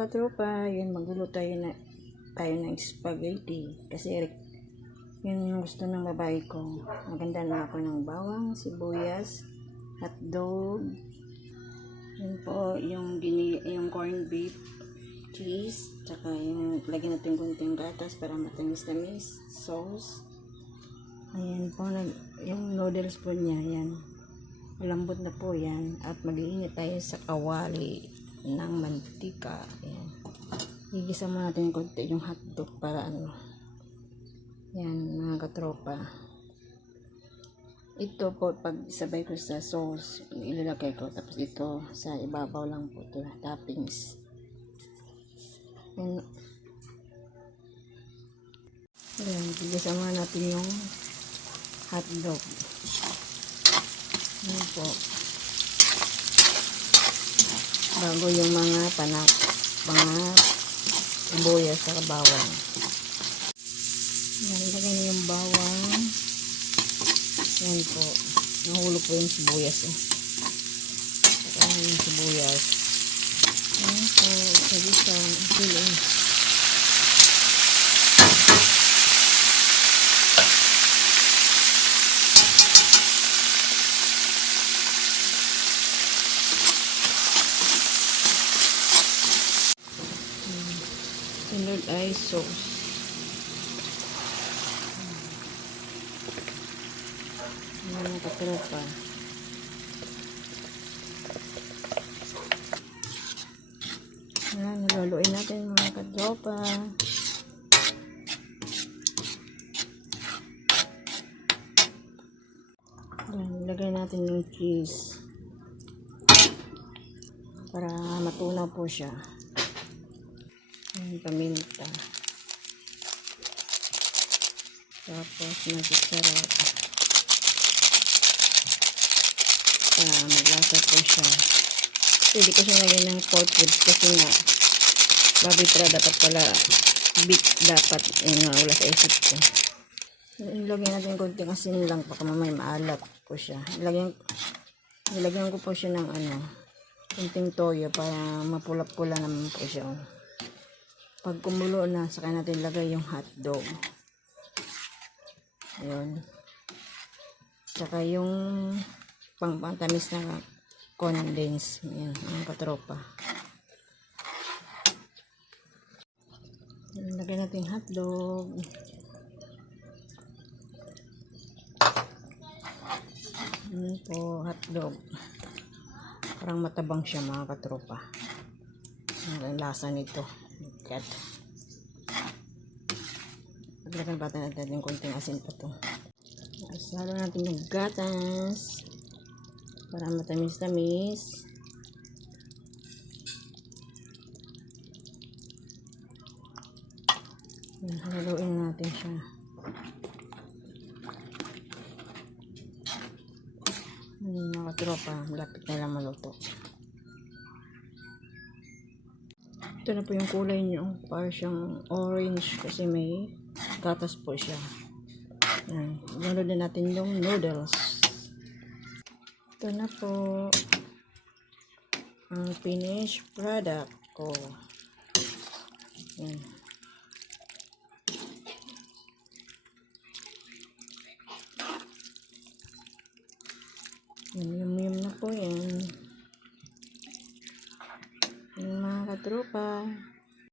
katropa, yun magulo tayo ng spaghetti kasi yun yung gusto ng babae ko. Maganda na ako ng bawang, sibuyas, hotdog. Yun po yung corned beef, cheese, tsaka yung lagyan natin kunting gatas para matamis-tamis, sauce. Ayan po, yung noodles po niya, yan. Malambot na po yan. At mag-iinit tayo sa kawali ng mantika. Ayan. Igisa mo natin konti yung hotdog para yan mga katropa. Ito po pag sabay ko sa sauce, ilalagay ko. Tapos ito sa ibabaw lang po ito, toppings. Ayan. Ayan, igisa mo natin yung hotdog. Ayan po. Bago yung mga sibuyas sa bawang. Ayan, ilagay na yung bawang. Ayan po. Nahulog po yung sibuyas. Saka yung sibuyas. Ayan po. Sige sa sili. Sunod ay sauce. Mga katropa. Ayan, naluluin natin mga katropa. Ayan, ilagay natin yung cheese. Para matunaw po siya. Ayan, paminta. Tapos mag-sarap. Para maglasa po siya. Hindi ko siya lagyan ng pork ribs kasi nga babitra dapat pala beef dapat wala sa isip ko. Ilagyan natin konting asin lang baka mamay maalat po siya. Ilagyan ko po siya ng konting toyo para mapula-pula naman po siya. Pag kumulo na, saka natin lagay yung hotdog. Ayun. Saka yung pangtamis na condense. Ayan, ang katropa. Lagay natin hotdog. Ayan po, hotdog. Parang matabang siya mga katropa. Ang lasa nito. Kat. Paglagyan pa natin yung konting asin pa to. Salo natin yung gatas para matamis-tamis. Haluin natin siya. Mga tropa, malapit na lang maluto. Ito na po yung kulay niyo. Parang siyang orange kasi may gatas po siya. Ayan. Lalo din natin yung noodles. Ito na po ang finished product ko. Ayan. Yum na po yan. Mga katropa.